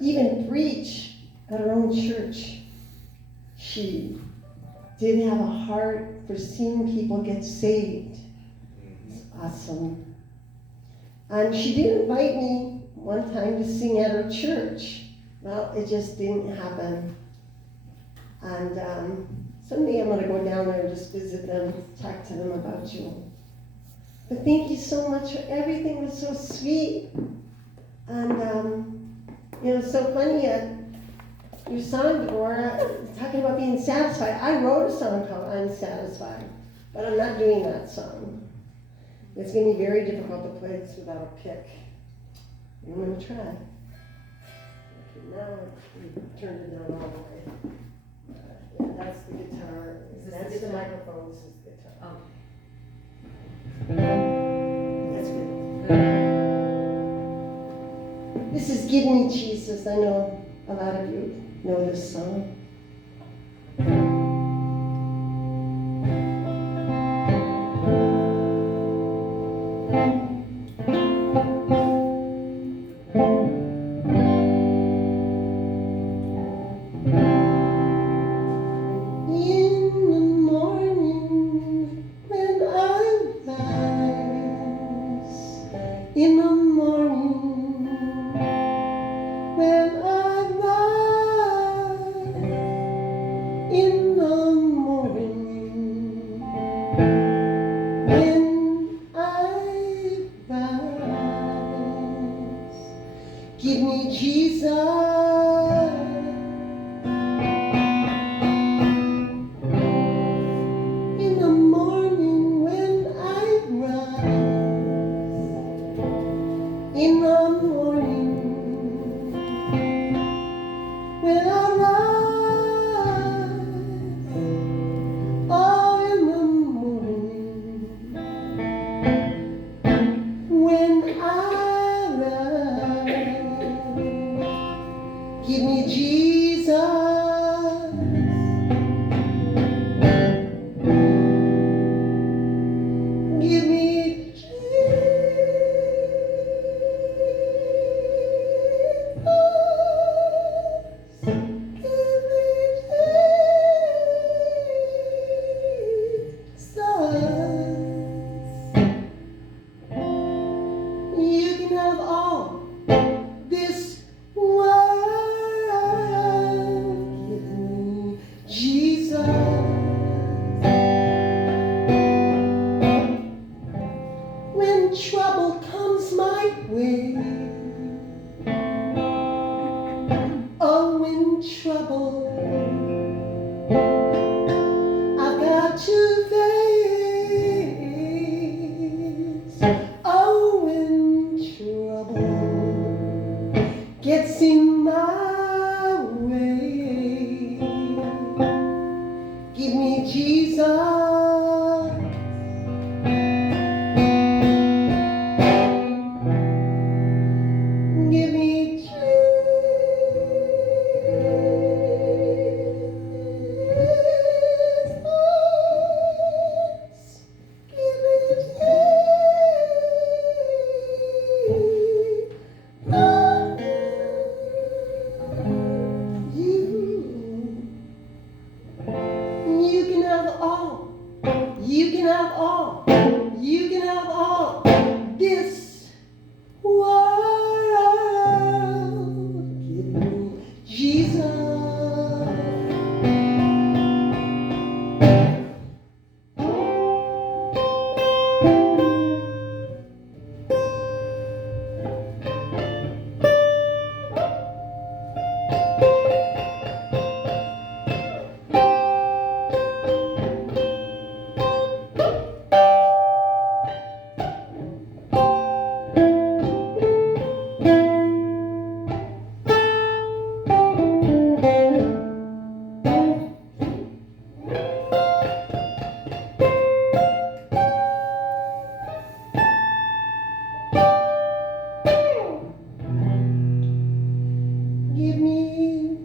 even preach at her own church. She did have a heart for seeing people get saved. It's awesome. And she did invite me one time to sing at her church. Well, it just didn't happen. And someday I'm going to go down there and just visit them, talk to them about you. But thank you so much for everything. It was so sweet. And, so funny, your song, Deborah, talking about being satisfied. I wrote a song called Unsatisfied, but I'm not doing that song. It's going to be very difficult to play this without a pick. I'm going to try. Okay, now I've turned it down all the way. Yeah, that's the guitar. That's the microphone. This is the guitar. That's good. This is Give Me Jesus. I know a lot of you know this song. Give me Jesus. In the morning when I rise. In the morning when I rise. Oh, in the morning when I rise. Give me Jesus. Give me You can have all this world. Give me Jesus. When trouble comes my way, oh, when trouble I've got to face, oh, when trouble gets in my way, give me Jesus. Give me Jesus. Give me You can have all. You can have all. You can have all. This world. Give me Jesus. Give me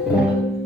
Jesus.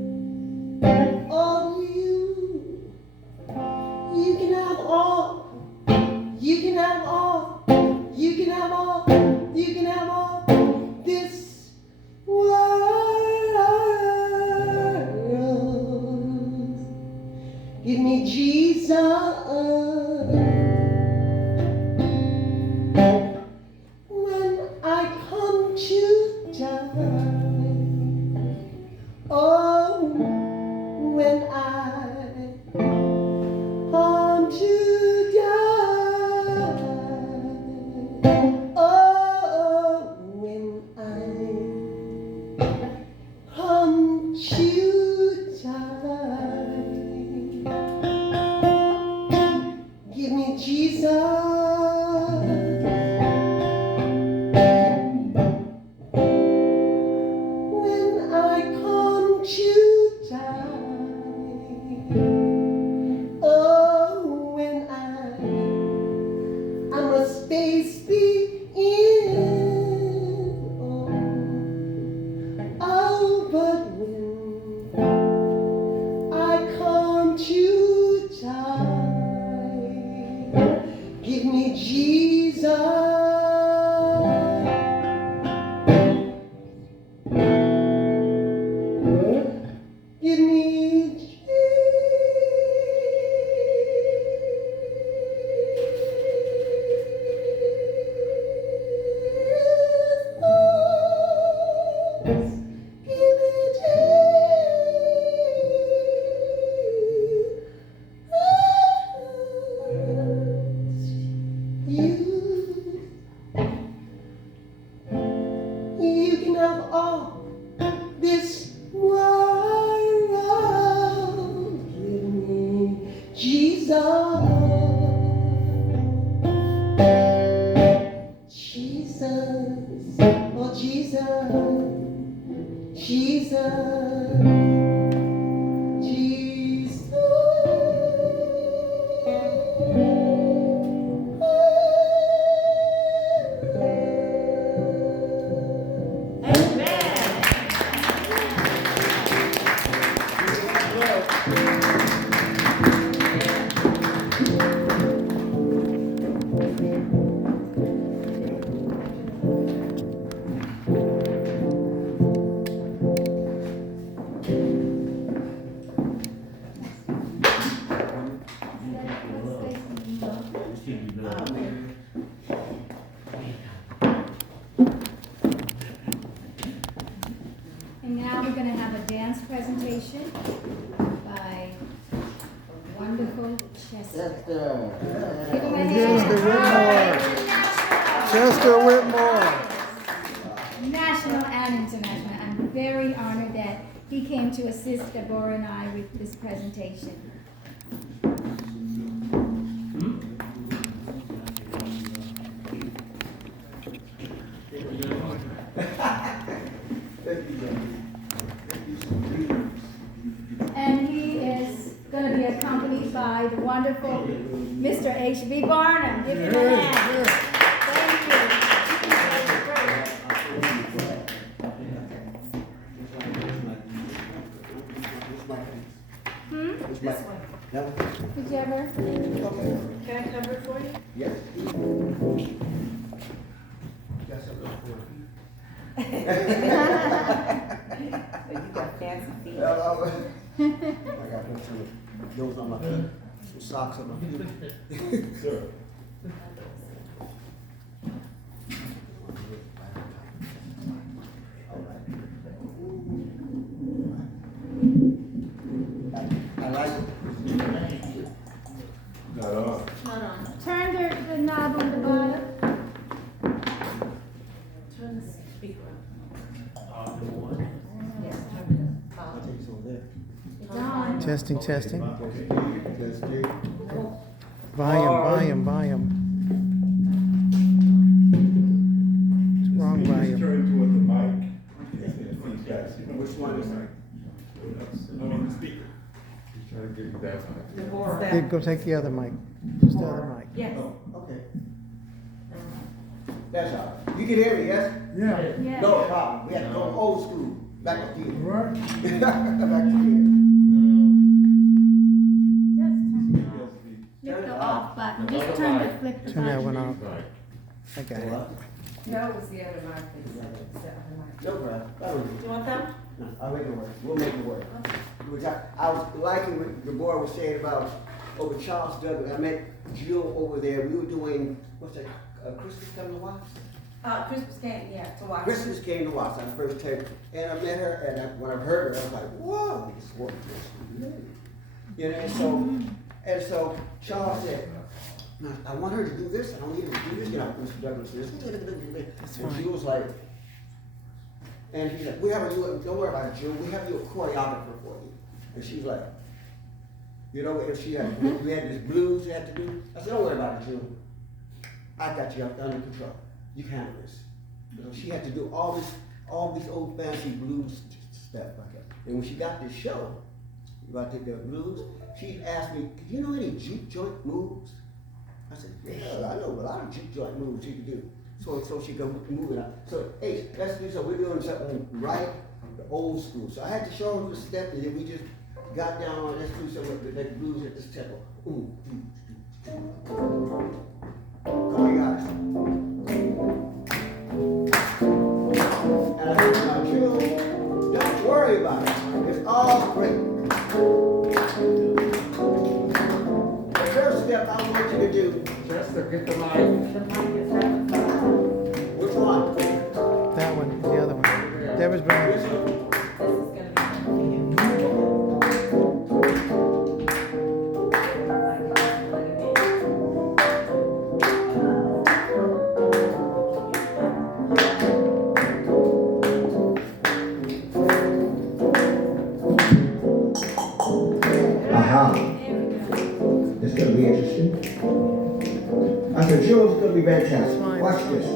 Oh, when I come to die. Oh, when I come to die. Give me Jesus. Give me Jesus. Give me You can have all this world. Give me Jesus. Jesus. Oh, Jesus. Jesus. Jesus. And now we're going to have a dance presentation by the wonderful Chester. Give him a hand. Chester Whitmore. National and international. I'm very honored that he came to assist Deborah and I with this presentation. And he is going to be accompanied by the wonderful Mr. H.B. Barnum. Give him a hand. Thank you. This one. Whichever. Can I cover it for you? Yes. Yes, I look for You got fancy feet. it. I got some those on my feet, some socks on my feet. Sir. All right. I like it. Turn the knob on the bottom. Turn the speaker on. I'll take some of that. It's on. Testing. Testing. Volume. It's wrong volume. Turn toward the mic. Which one is it? No, the speaker. He's trying to get you that mic. Here, go take the other mic. Just the other mic. Yes. Oh, okay. That's all. You can hear me, yes? Yeah. Yeah. No problem. We had to go old school, back up here. Right. Back to here. Flip the off button. Just turn the flip the Turn that button. one off. I got it. What? No, it was the other mic. It's the other mic. No problem. That was Do you want them? No, I'll make it work. We'll make it work. Which I was liking what the boy was saying about over Charles Douglas. I met Jill over there. We were doing, what's that, Christmas coming to watch? Christmas came, yeah, to watch. Christmas came to watch our first tape, and I met her, and when I heard her, I was like, whoa, this woman is amazing. You know, and so Charles said, I want her to do this, I want you to do this, you know, Mr. Douglas, this, and she was like, and she's like, don't worry about it, Jill, we have you a choreographer for you. And she's like, you know, if we had this blues you had to do, I said, don't worry about it, Jill. I got you under control. You can handle this. So she had to do all these old fancy blues stuff like that. And when she got this show about the blues, she asked me, do you know any juke joint moves? I said, yeah, I know a lot of juke joint moves you can do. So she go move it out. So, hey, let's do something. We're doing something right, the old school. So I had to show her the step, and then we just got down on, let's do something with the blues at this tempo. Ooh, come on, guys. And I said, now, Jill, don't worry about it. It's all great. The first step I want you to do. Just to get the mic. Which one? That one, the other one. Deborah's bringing This is gonna Aha. It's going to be interesting. I said, Joe, it's going to be fantastic. Fine. Watch this.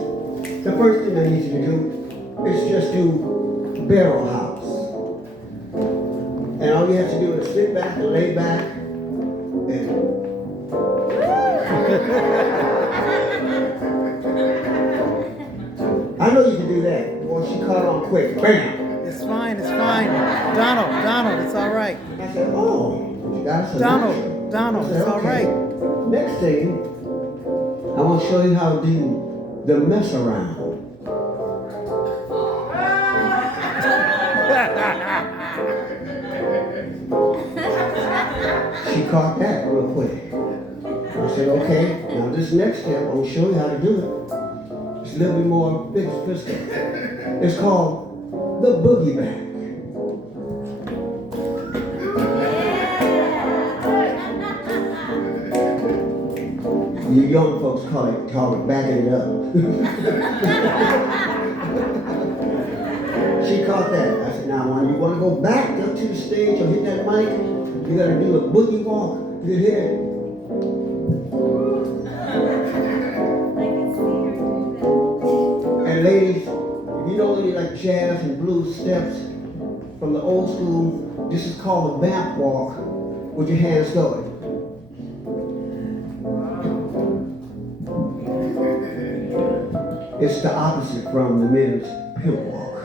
The first thing I need you to do is just do Barrel House. And all you have to do is sit back and lay back and I know you can do that. Boy, she caught on quick. Bam! It's fine, it's fine. Donald, it's all right. I said, oh, you got us a natural. Donald, I said, it's all okay. right. Next thing, I want to show you how to do the mess around. She caught that real quick. I said, okay, now this next step, I'm going to show you how to do it. It's a little bit more big pistol. It's called the boogie back. You young folks call it backing it up. She caught that. I said, now when you want to go back up to the stage or hit that mic, you got to do a boogie walk. You hit it. I can see her do And ladies, if you know any like jazz and blues steps from the old school, this is called a vamp walk with your hands going. It's the opposite from the men's pimp walk.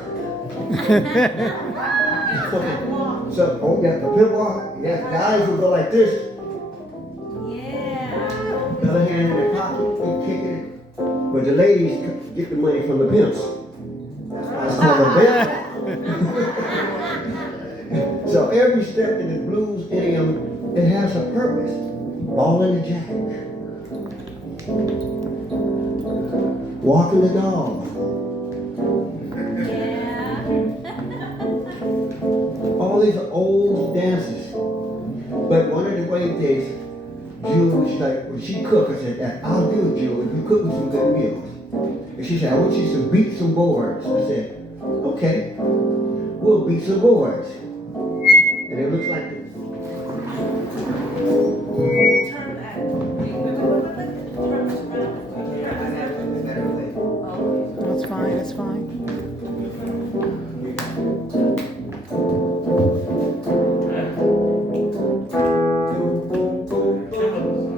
So, oh, yeah, the pimp walk. Yeah, guys will go like this. that. Yeah. The other hand in their pocket, they kicking it. But the ladies get the money from the pimps. That's why it's called a vamp. So every step in the blues idiom, it has a purpose. Ball in the jack. Walking the dog. Yeah. All these are old dances. But one of the ways is, Jewel was like, when she cooked, I said, I'll do it, Jewel, if you cook me some good meals. And she said, I want you to beat some boards. I said, okay, we'll beat some boards. And it looks like this. turn that. Turn this around. No, it's fine, it's fine.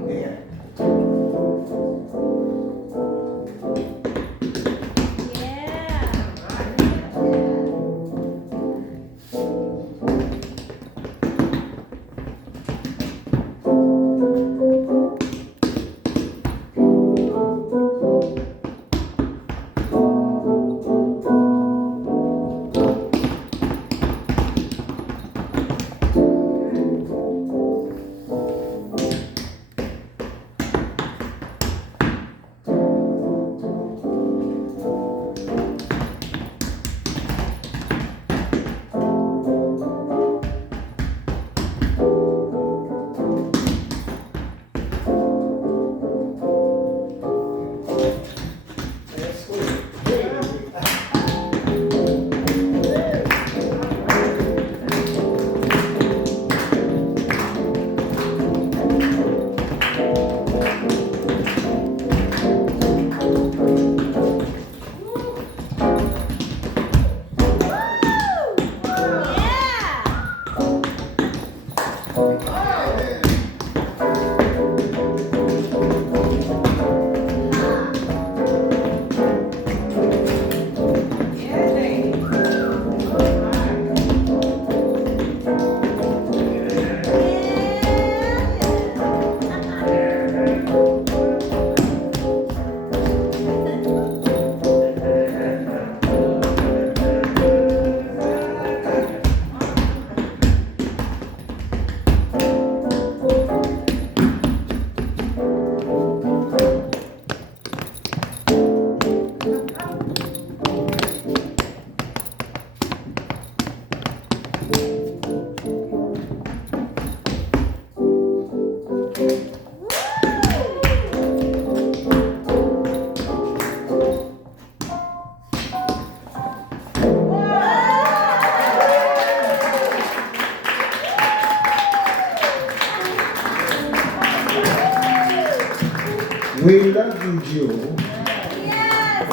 Yeah. We love you, Jewel. Yes!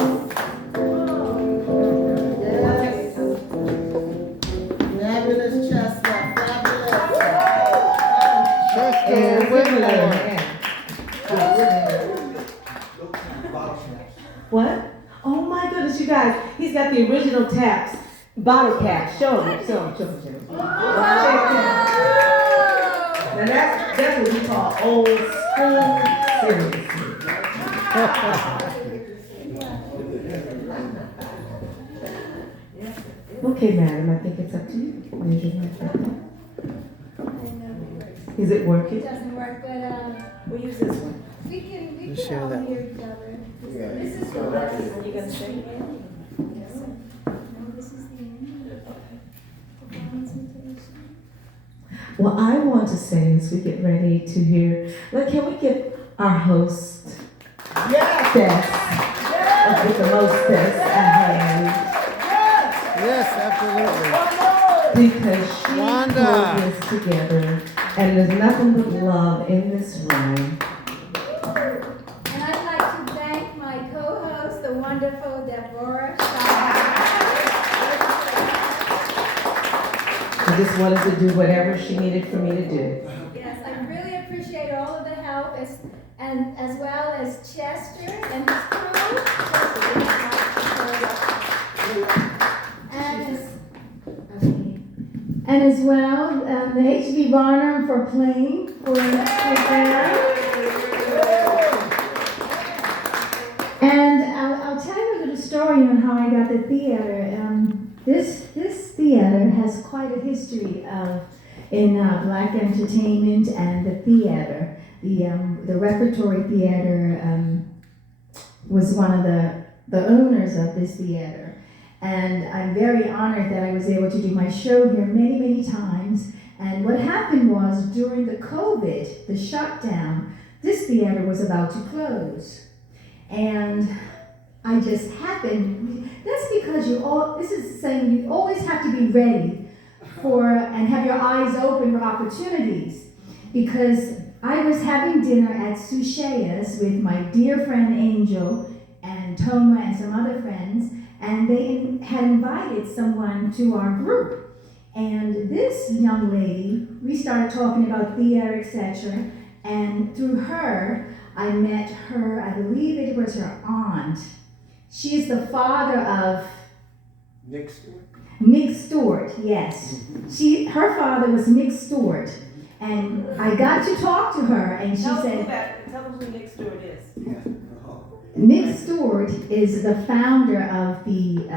Fabulous Chestnut, fabulous. And Chester Whitmore. What? Oh my goodness, you guys, he's got the original taps, bottle caps. Show him, show him, show him, show him. Now that's what we call old school serious. Okay, madam, I think it's up to you. Is it It working? doesn't work, but, We'll use this one. we can Just share all that hear each other. Yeah. This is the Are last. you gonna sing? No, this is the end. Performance notation. What I want to say as we get ready to hear, can we give our host best, with the most best ahead, Yes, absolutely. because she Wanda. pulled this together, and there's nothing but love in this room. And I'd like to thank my co-host, the wonderful Deborah I just wanted to do whatever she needed for me to do. Yes, I really appreciate all of the help, as well as Chester and his crew. And as well, the HB Barnum for playing for that. And I'll tell you a little story on how I got the theater. This theater has quite a history in black entertainment and the theater. The repertory theater was one of the owners of this theater. And I'm very honored that I was able to do my show here many, many times. And what happened was during the COVID, the shutdown, this theater was about to close. And I just happened, that's because this is saying you always have to be ready and have your eyes open for opportunities. Because I was having dinner at Sushea's with my dear friend Angel and Toma and some other friends, and they had invited someone to our group. And this young lady, we started talking about theater, etc. And through her, I met her, I believe it was her aunt. She is the father of Nick Stewart. Nick Stewart, yes. Her father was Nick Stewart. And I got to talk to her, and she Tell said, them who Nick Stewart is. Yeah. Oh. Nick Stewart is the founder of the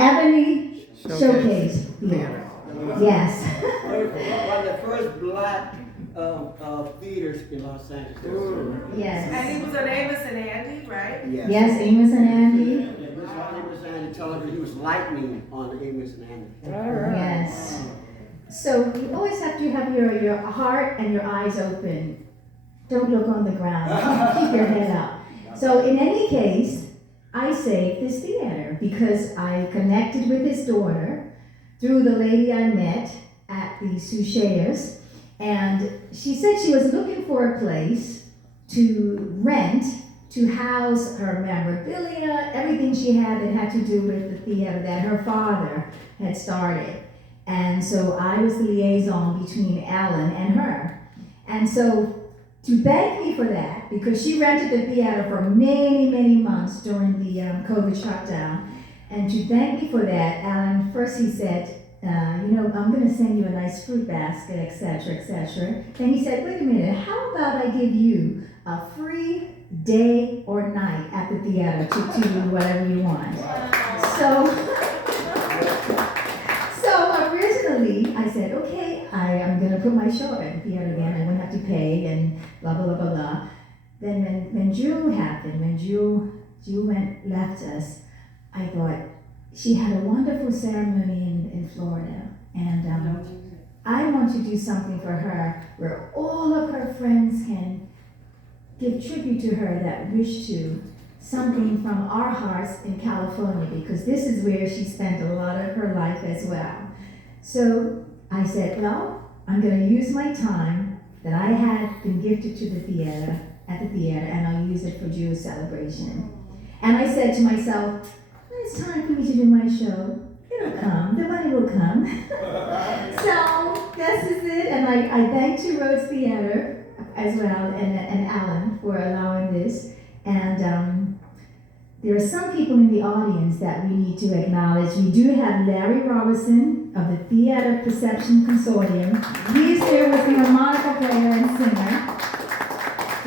Ebony Showcase Theater. Yes. One of the first black theaters in Los Angeles. Yes. And he was on Amos and Andy, right? Yes. Yes, Amos and Andy. It was on Amos and Andy television. He was lightning on Amos and Andy. Yes. So you always have to have your heart and your eyes open. Don't look on the ground. Keep your head up. So in any case, I saved this theater because I connected with his daughter through the lady I met at the Sushea's. And she said she was looking for a place to rent, to house her memorabilia, everything she had that had to do with the theater that her father had started. And so I was the liaison between Ellen and her. And so to thank me for that, because she rented the theater for many, many months during the COVID shutdown, and to thank me for that, Alan, first he said, I'm going to send you a nice fruit basket, etc., etc. Then he said, wait a minute, how about I give you a free day or night at the theater to do whatever you want. So originally I said, okay, I am going to put my show at the theater again. I won't have to pay and blah, blah, blah, blah, blah. Then when Jewel happened, when Jewel left us, I thought, she had a wonderful ceremony in Florida, and I want to do something for her where all of her friends can give tribute to her that wish to, something from our hearts in California, because this is where she spent a lot of her life as well. So I said, well, I'm going to use my time that I had been gifted to the theater at the theater, and I'll use it for Jewish celebration. And I said to myself, when it's time for me to do my show, it'll come, the money will come. So this is it, and I thank Two Roads Theater as well, and Alan for allowing this. And there are some people in the audience that we need to acknowledge. We do have Larry Robertson of the Theater Perception Consortium. He is here with the harmonica player and singer.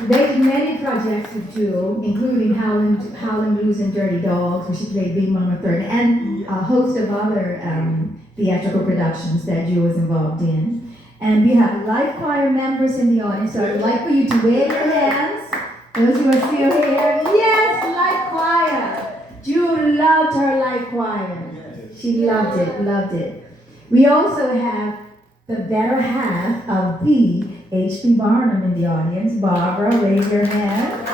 They did many projects with Jewel, including Howlin' Blues and Dirty Dogs, where she played Big Mama Third, and a host of other theatrical productions that Jewel was involved in. And we have live choir members in the audience, so I'd like for you to wave your hands. Those who are still here, yes, live choir. Jewel loved her live choir. She loved it. We also have the better half of the H.B. Barnum in the audience. Barbara, wave your hand.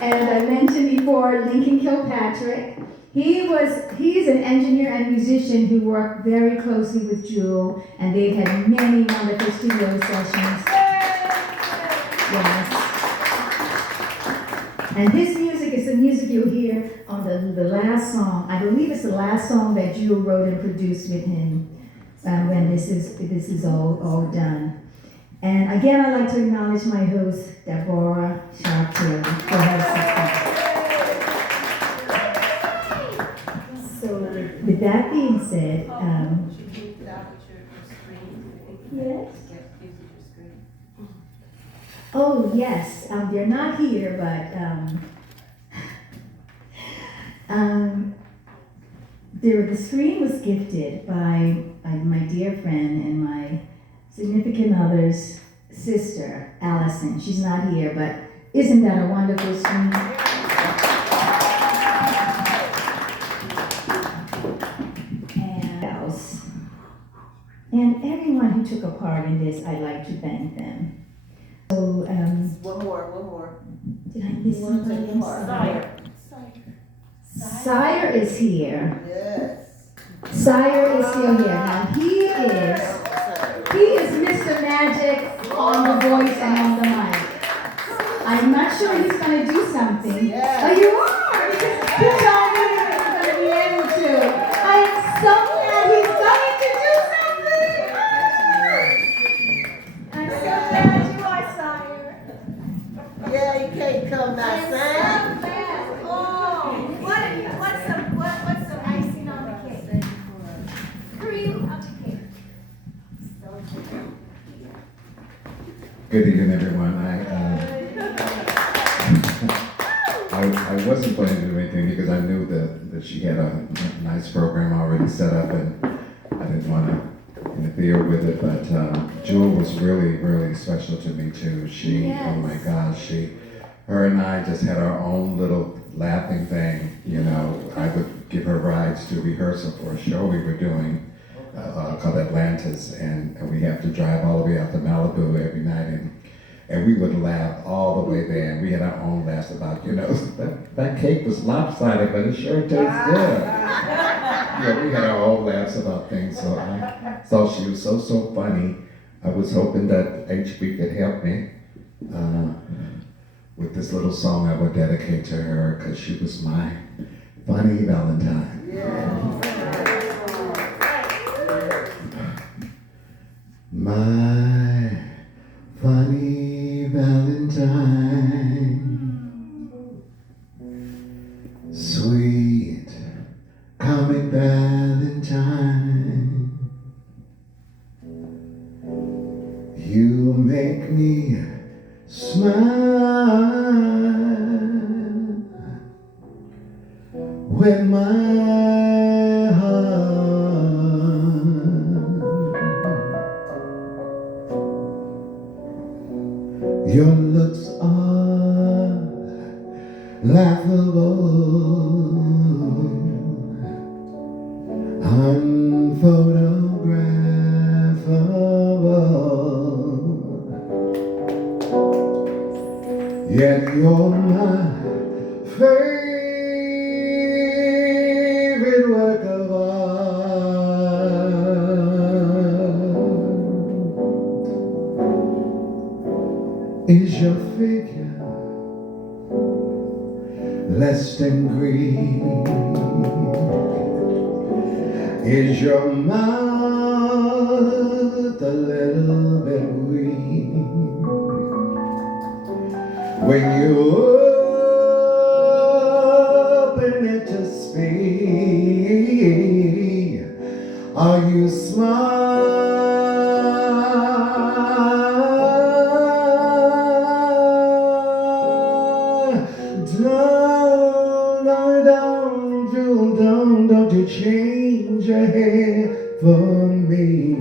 And I mentioned before, Lincoln Kilpatrick. He's an engineer and musician who worked very closely with Jewel, and they've had many wonderful studio sessions. Yes. And this music is the music you'll hear on the last song. I believe it's the last song that Jewel wrote and produced with him when this is all done. And again, I'd like to acknowledge my host, Deborah Sharp-Taylor, for her support. So, with that being said, yes. Oh yes, they're not here, but the screen was gifted by my dear friend and my significant other's sister, Allison. She's not here, but isn't that a wonderful screen? And else. And everyone who took a part in this, I'd like to thank them. So, One more. did I miss somebody else? Sire. Sire is here. Yes. Sire is still here. Now he is Mr. Magic on the voice and on the mic. I'm not sure he's going to do something. Yeah. Oh, you are, because he told me he was going to be able to. I am so glad he's going to do something. I'm so glad you are, Sire. Yeah, you can't come I'm so outside. glad. Oh, what's some icing on the cake? Cream of the cake. Good evening, everyone. I wasn't planning to do anything because I knew that she had a nice program already set up, and I didn't want to interfere with it. But Jewel was really, really special to me too. Oh my gosh, her and I just had our own little laughing thing. You know, I would give her rides to rehearsal for a show we were doing called Atlantis, and we have to drive all the way out to Malibu every night, and we would laugh all the way there, and we had our own laughs about, that cake was lopsided, but it sure tastes good. Yeah, we had our own laughs about things, so I thought she was so funny. I was hoping that HB could help me with this little song I would dedicate to her, because she was my funny Valentine. My funny Valentine, sweet comic Valentine, you make me smile when my heart your looks are laughable, unphotographable, yet you're my favorite work of art. is your figure less than green? Is your mouth a little bit green? When you open it to speak, are you smart? Don't you change your hair for me?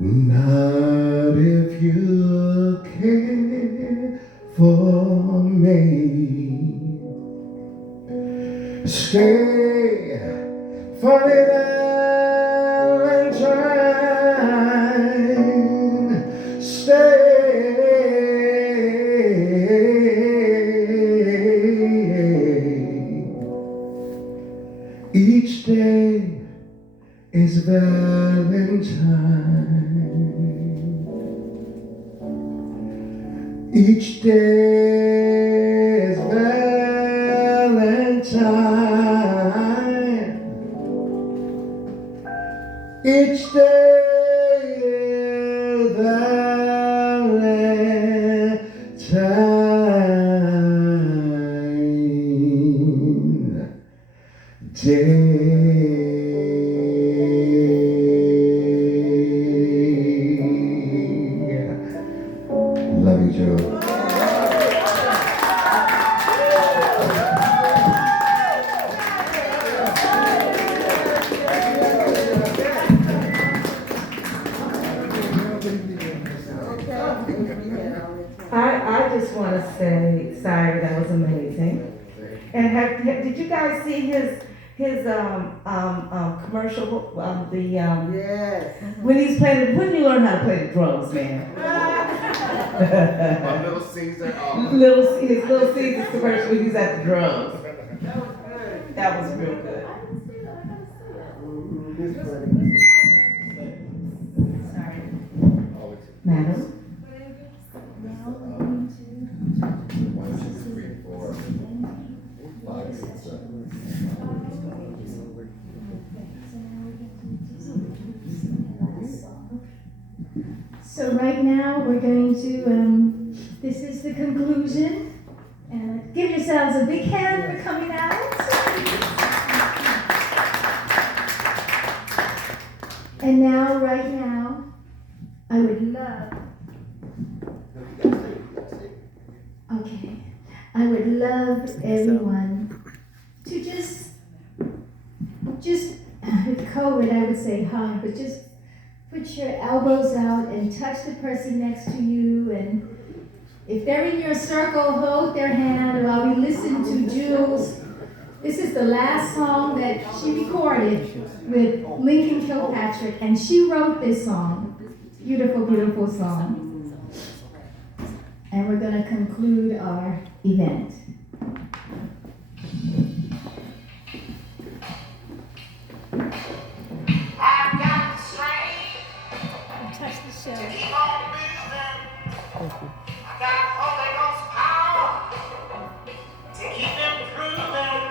Not if you care for me. Stay for the Valentine. Stay. Each day is Valentine. Each day is Valentine. Each day is Valentine Day. Love you, Joe. I just want to say, sorry, that was amazing. And did you guys see his commercial? Yes. When he's playing, when did you learn how to play the drums, man? My Little Caesar. His Little Caesars commercial when he's at the drums. That was good. That was real good. Sorry. Madam? So right now, we're going to, this is the conclusion. And give yourselves a big hand for coming out. And now, right now, I would love, okay, I would love everyone to just with COVID, I would say hug, but just put your elbows out and touch the person next to you. And if they're in your circle, hold their hand while we listen to Jules. This is the last song that she recorded with Lincoln Kilpatrick, and she wrote this song. Beautiful, beautiful song. And we're going to conclude our event. I've got the strength Touch the show. to keep on moving. I got Holy Ghost power to keep improving.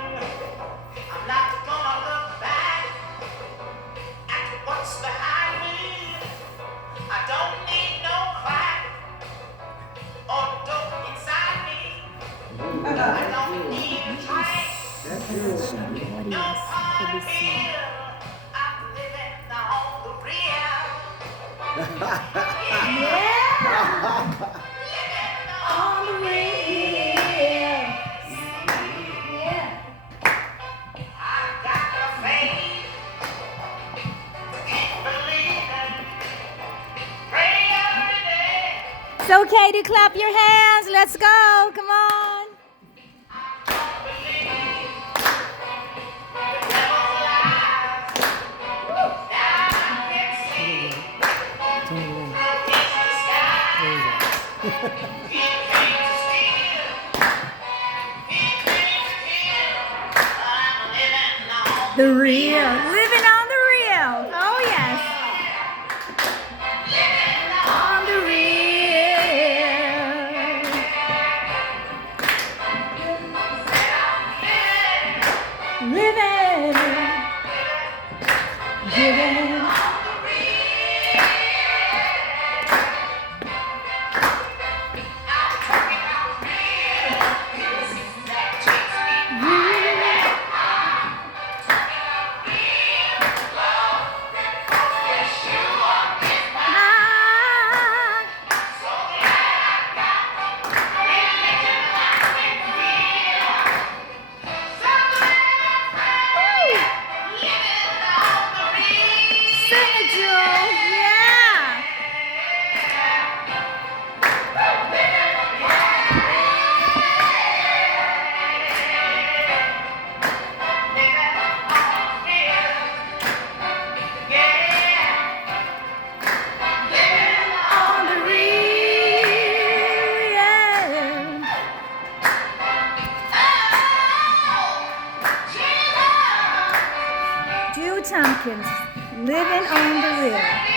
I'm not gonna look back at what's behind me. I don't need no crack or dope inside me. I don't need a drink. No party here. I'm living on the real. On the radio. Yeah. I've got the faith to keep believing. Pray every day. It's okay to clap your hands. Let's go. Come on. Don't believe the devil's lies. Now I can see through his disguise. He came to steal. He came to kill. I'm living on The real. Living on the real. Oh, yes. Tompkins, living on the real.